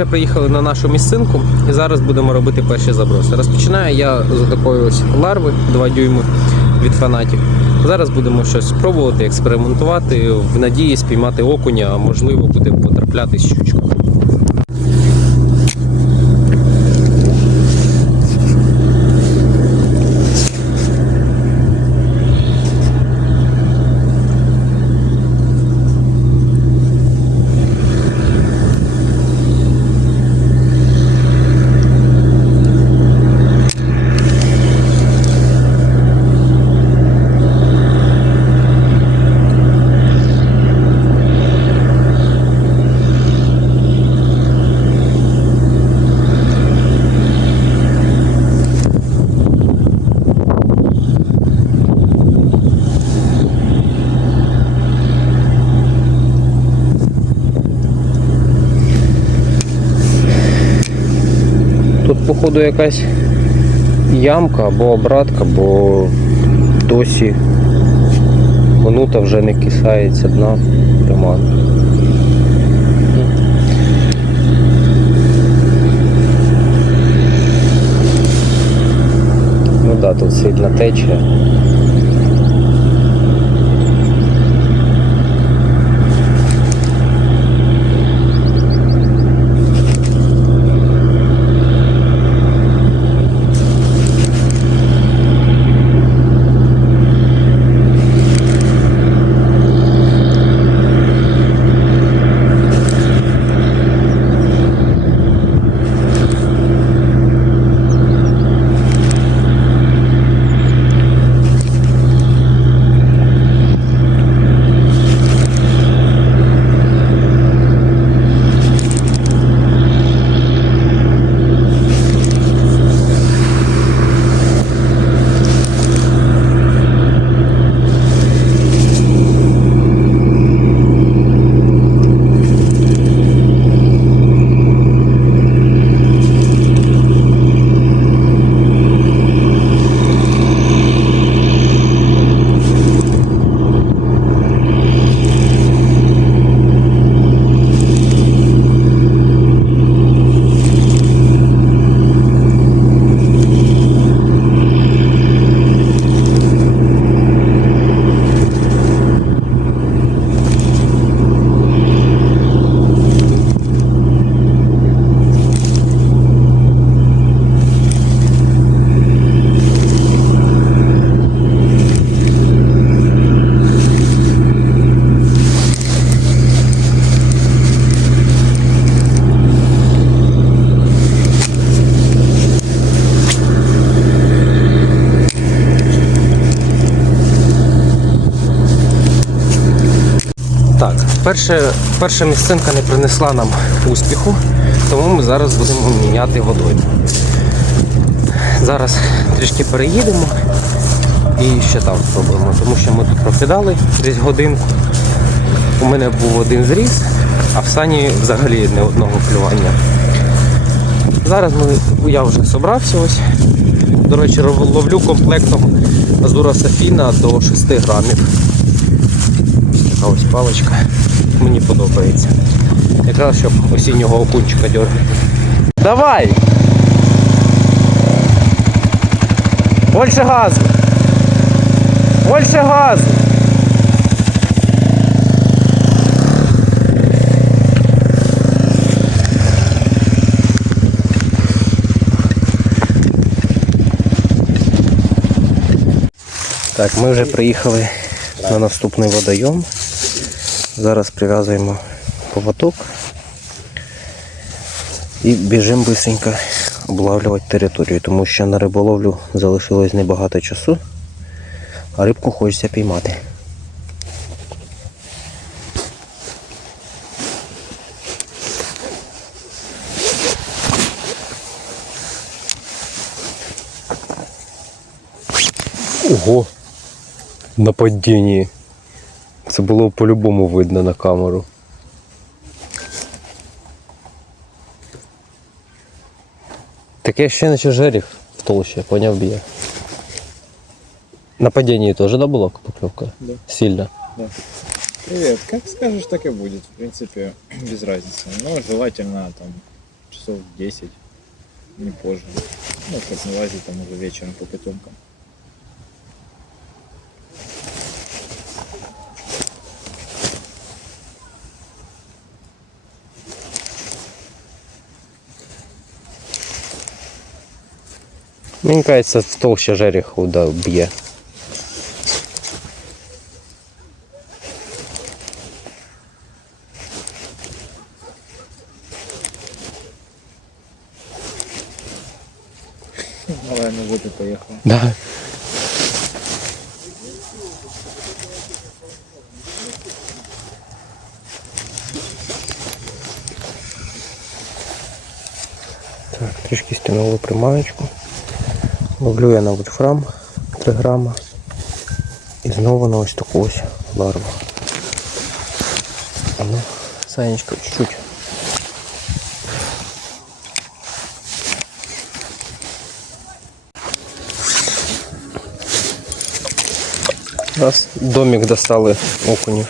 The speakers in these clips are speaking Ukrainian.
вже приїхали на нашу місцинку і зараз будемо робити перші заброси. Розпочинаю я з такої ось ларви 2 дюйми від фанатів. Зараз будемо щось спробувати, експериментувати в надії спіймати окуня, а можливо буде потрапляти щучка. Тут, походу, якась ямка або обратка, бо досі минута вже не кисається дна пряма. Ну так, да, тут сильна течія. Так, перше, перша місцинка не принесла нам успіху, тому ми зараз будемо міняти водою. Зараз трішки переїдемо і ще там спробуємо, тому що ми тут прокидали десь годинку. У мене був один зріз, а в сані взагалі не одного клювання. Зараз ми, я вже зібрався ось. До речі, ловлю комплектом Азура Сафіна до 6 грамів. Така ось паличка. Мені подобається. Якраз щоб осіннього окунчика дергати. Давай! Больше газу! Больше газу! Так, ми вже приїхали на наступний водойом. Зараз прив'язуємо поводок і біжимо швидко облавлювати територію, тому що на риболовлю залишилось небагато часу, а рибку хочеться піймати. Ого! На падінні. Це було по-любому видно на камеру. Таке ще наче жеріх в толще, поняв я. На падении тоже, да, была поклевка? Да. Сильно. Привет, как скажешь, так и будет. В принципе, без разницы. Но желательно там часов 10, не позже. Ну, как не лазить там уже вечером по потемкам. Мені кажеться, в толще жереху да, б'є. Наверное, вот и поехал. Да. Так, трішки стягнули приманочку. Ловлю я на вольфрам 3 грама. І знову на ось таку ось ларву. Ну, Санечка, чуть-чуть. Раз домик достали окунів.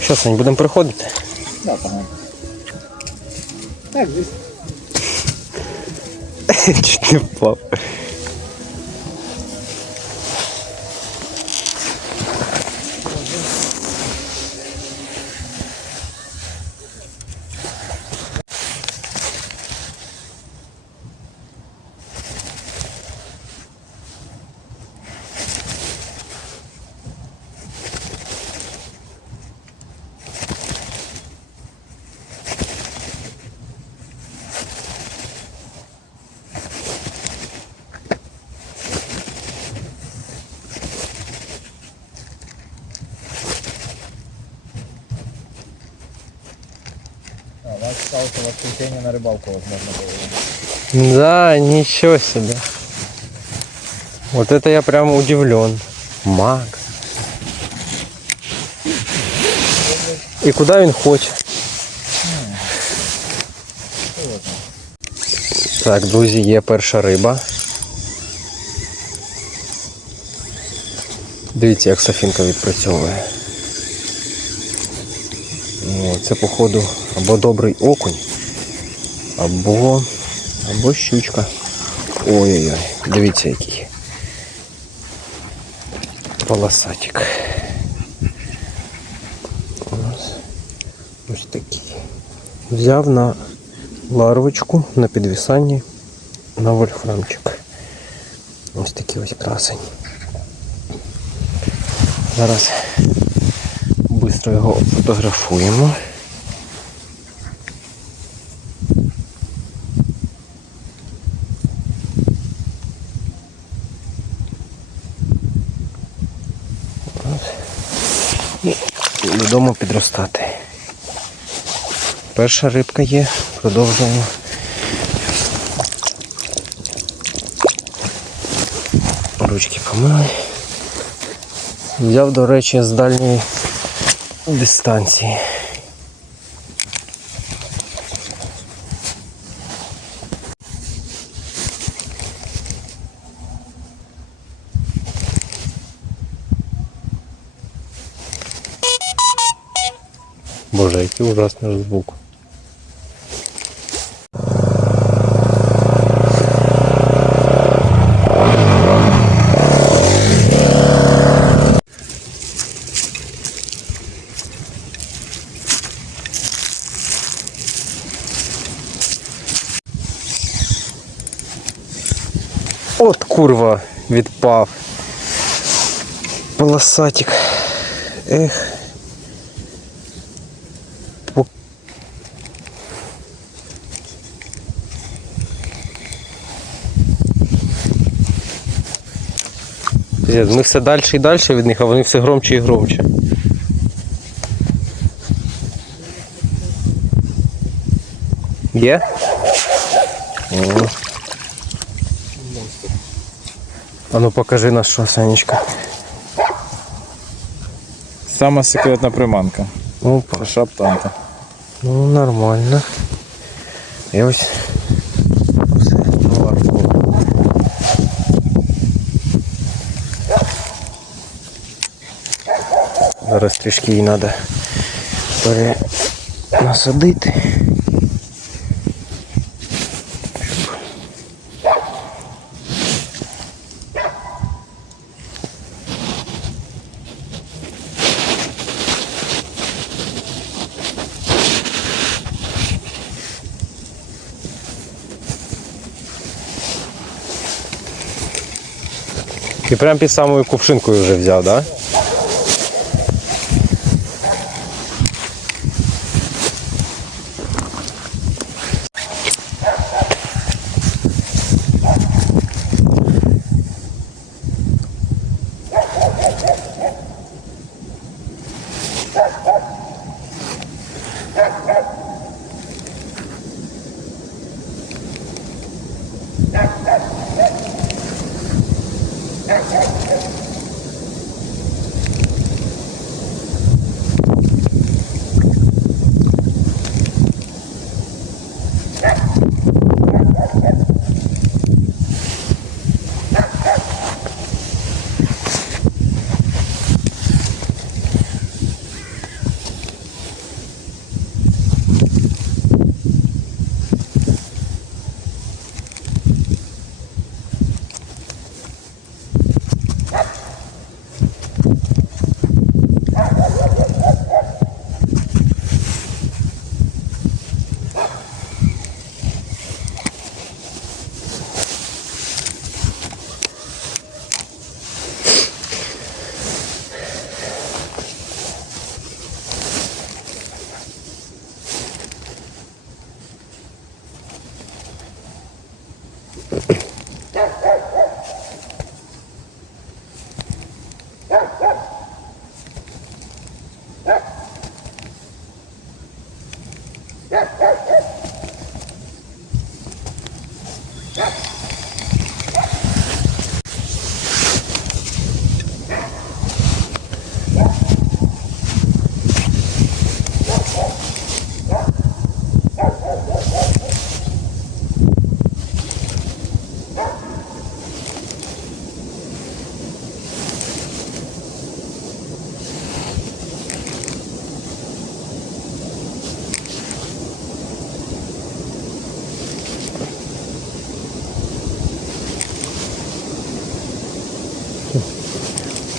Що, Сань, будемо приходити? Да, погнали. Так, здесь Чуть не впав. А, у вас осталось в воскресенье на рыбалку, возможно, было. Да, ничего себе. Вот это я прям удивлен. Маг. І куди він хоче? Так, друзі, є перша риба. Дивіться, як Софінка відпрацьовує. О, це, походу, або добрий окунь, або, або щучка. Ой-ой-ой, дивіться який. Полосатик. У нас ось такий. Взяв на ларвочку на підвісанні на вольфрамчик. Ось такий ось красень. Зараз швидко його фотографуємо. І додому підростати. Перша рибка є, продовжуємо. Ручки помили. Взяв, до речі, з дальньої дистанції. Боже, який ужасний звук. От курва відпав. Полосатик. Ех. Ми все далі і далі від них, а вони все громче і громче. Є? О. А ну покажи на що, Санечка. Самая секретная приманка. Опа. Шаптанта. Ну нормально. І ось все. Зараз трішки їй треба перенасадити. І прям під самою кувшинкою вже взяв, так? Да?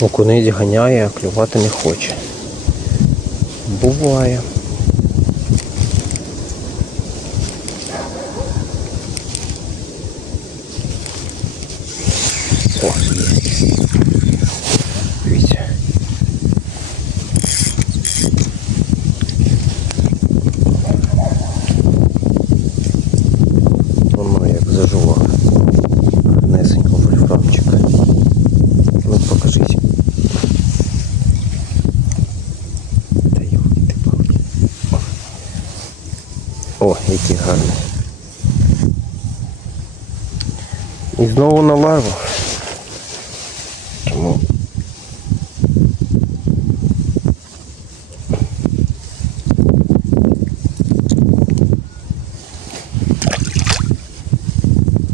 Окунець ганяє, а клювати не хоче. Буває. О, є. Дивіться. Воно як зажував. Гарнесенько вольфрамчик. Ну покажіть. Та йолки палки О, який гарний. І знову на ларву. Тому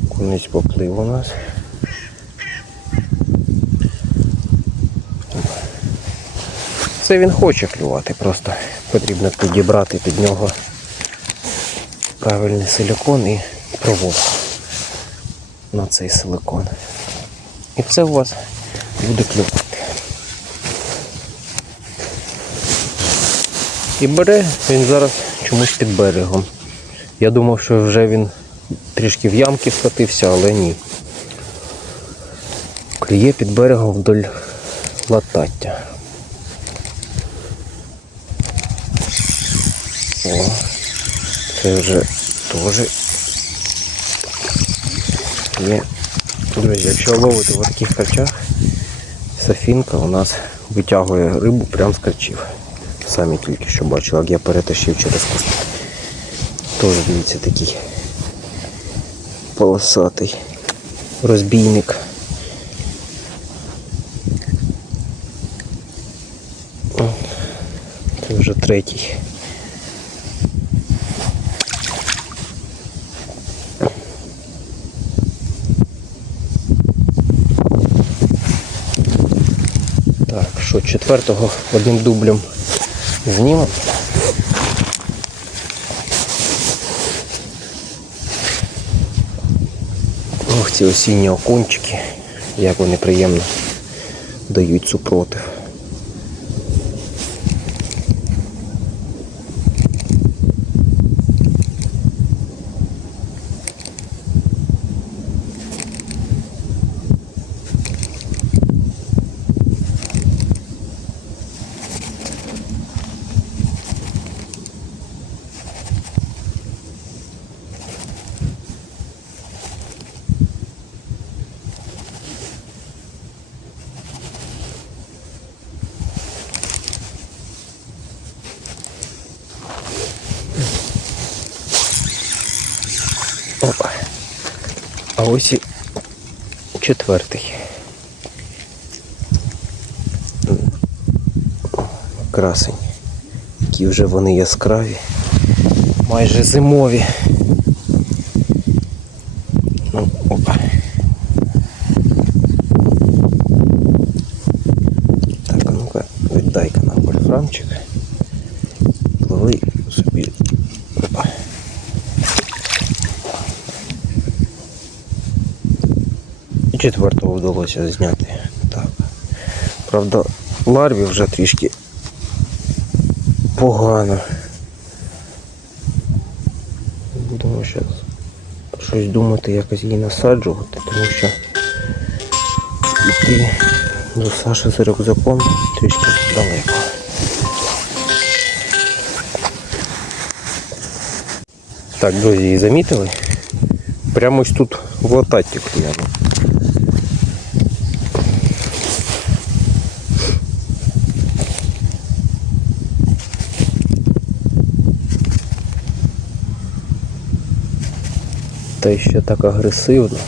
Кунець поплив у нас. Це він хоче клювати, просто потрібно підібрати під нього правильний силікон і проводку на цей силикон. І все у вас буде клювати. І бере він зараз чомусь під берегом. Я думав, що вже він трішки в ямки скотився, але ні. Клює під берегом вдоль латаття. О, це вже теж є. Друзі, якщо ловити в таких карчах, Софінка у нас витягує рибу прямо з карчів. Самі тільки що бачили, як я перетащив через куст. Теж дивіться такий полосатий розбійник. Це вже третій. Четвертого одним дублем зніму. Ох, ці осінні окончики, як вони приємно дають супротив. А ось і четвертий. Красень. Які вже вони яскраві. Майже зимові. Ну, опа. Так, а ну-ка, віддай-ка нам вольфрамчик. Пливи собі. Опа. І четвертого вдалося зняти. Так. Правда, ларві вже трішки погано. Будемо зараз щось думати, якось її насаджувати, тому що йти до Саші з рюкзаком трішки далеко. Так, друзі, її замітили? Прямо ось тут в лататі клюємо. Та ще так агресивно.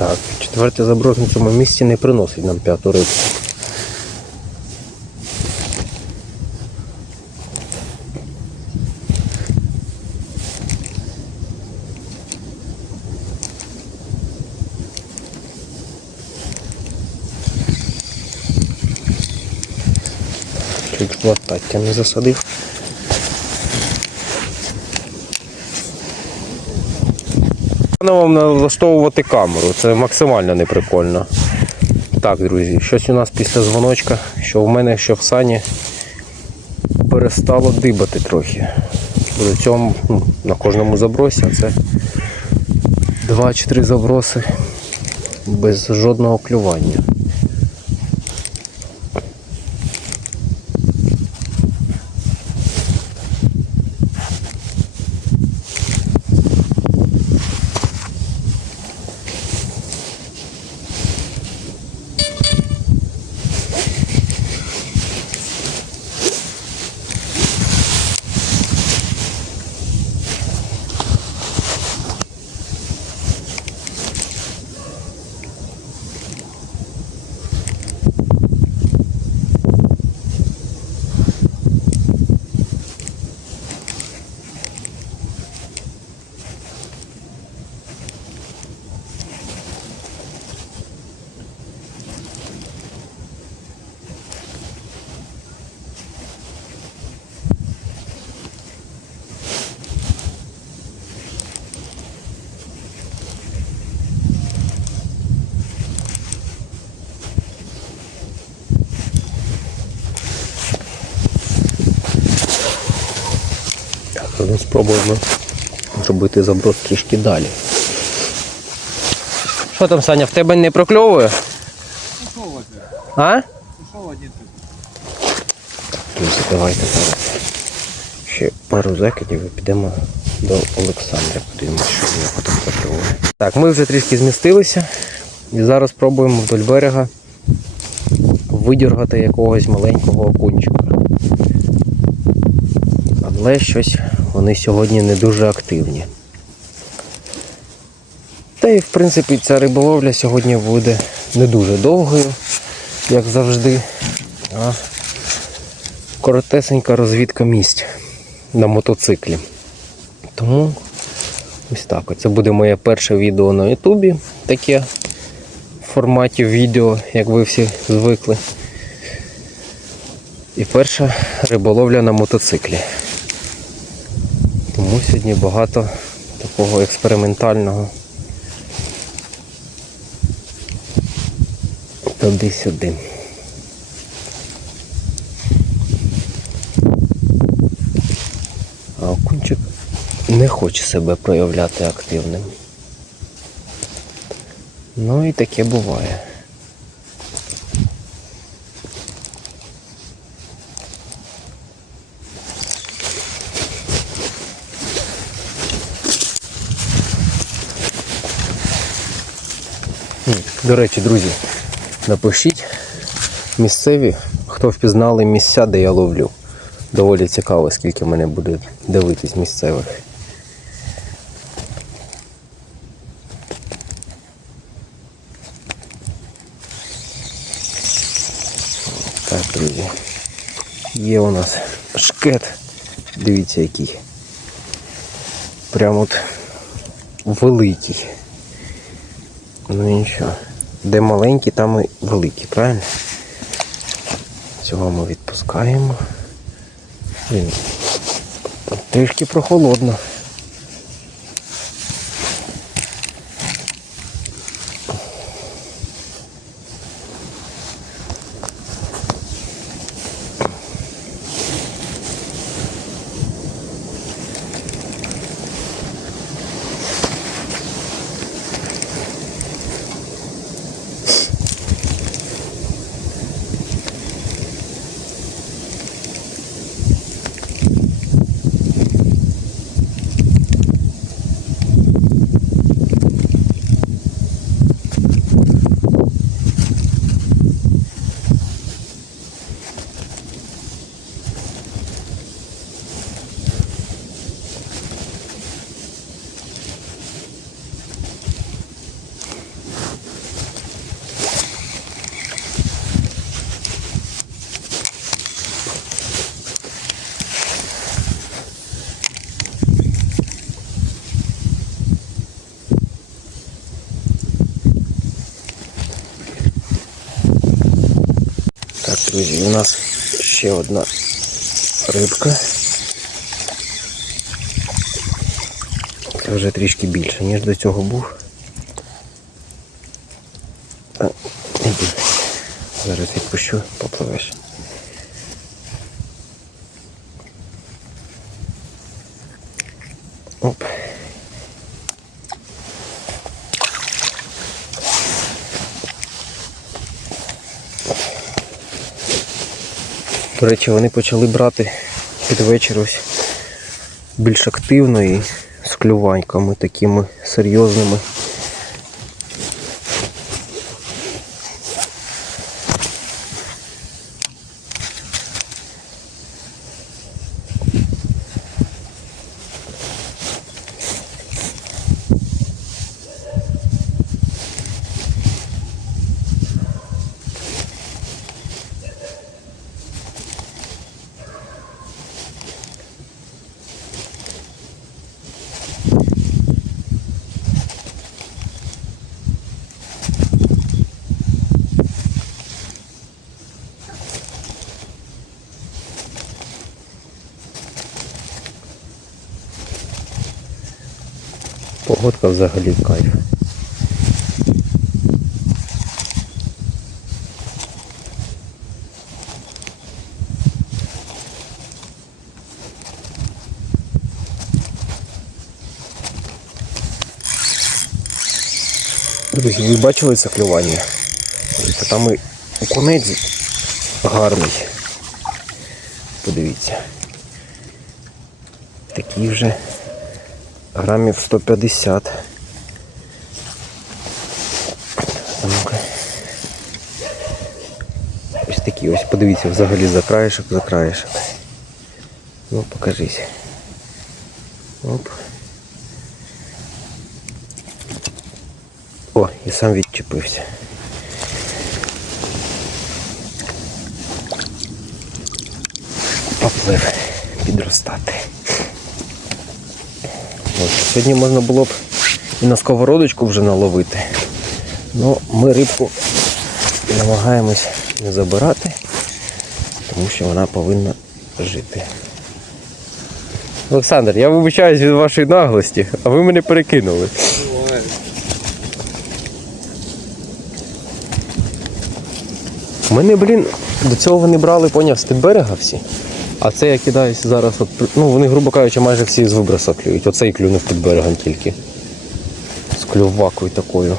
Так, четвертий заброс на цьому місці не приносить нам п'яту рибку. Чуть латаття не засадив. Пане вам налаштовувати камеру, це максимально неприкольно. Так, друзі, щось у нас після дзвоночка, що в мене, що в сані перестало дибати трохи. При цьому ну, на кожному забросі, це 2 чи 3 заброси без жодного клювання. Спробуємо зробити заброс трішки далі. Що там, Саня, в тебе не прокльовує? А? Друзі, давайте ще пару закидів і підемо до Олександра. Подивимося, що в нього там прокльовує. Так, ми вже трішки змістилися і зараз спробуємо вдоль берега видіргати якогось маленького окунчика. Але щось вони сьогодні не дуже активні. Та і в принципі ця риболовля сьогодні буде не дуже довгою, як завжди, а коротесенька розвідка місць на мотоциклі. Тому ось так. Це буде моє перше відео на Ютубі, таке в форматі відео, як ви всі звикли. І перша риболовля на мотоциклі. Тому сьогодні багато такого експериментального. Туди-сюди. А окунчик не хоче себе проявляти активним. Ну і таке буває. До речі, друзі, напишіть місцеві, хто впізнали місця, де я ловлю. Доволі цікаво, скільки мене буде дивитись місцевих. Так, друзі. Є у нас шкет. Дивіться який. Прям от великий. Ну нічого. Де маленькі, там і великі, правильно? Цього ми відпускаємо. Трішки прохолодно. Друзі, у нас ще одна рибка. Це вже трішки більше, ніж до цього був. Зараз відпущу, попливеш. До речі, вони почали брати під вечір ось більш активно і з клюваньками такими серйозними. Погодка взагалі кайф. Друзі, ви бачили це клювання? Там і окунець гарний. Подивіться. Такий вже грамів 150. А. Ось такі, ось подивіться, взагалі за краєшок, за краєшок. Ну, покажись. Оп. О, і сам відчепився. Поплив підростати. От, сьогодні можна було б і на сковородочку вже наловити. Ну, ми рибку намагаємось не забирати, тому що вона повинна жити. Олександр, я вибачаюсь від вашої наглості, а ви мене перекинули. У мене, блін, до цього вони брали, поняв, з-під берега всі. А це я кидаюсь зараз, от, ну вони, грубо кажучи, майже всі з виброса клюють. Оцей клюнув під берегом тільки. З клювакою такою.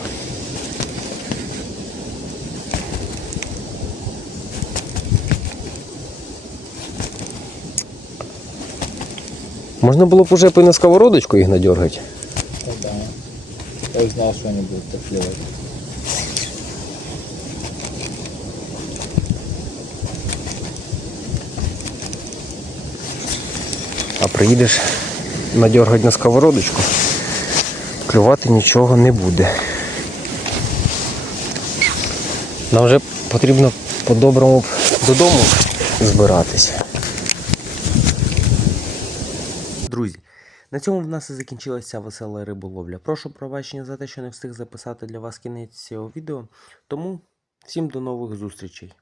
Можна було б уже на сковородочку їх надергати. Ну да. Я знал, что они будут так делать. Приїдеш надергати на сковородочку, клювати нічого не буде. Нам вже потрібно по-доброму додому збиратись. Друзі, на цьому в нас і закінчилася весела риболовля. Прошу пробачення за те, що не встиг записати для вас кінець цього відео. Тому всім до нових зустрічей.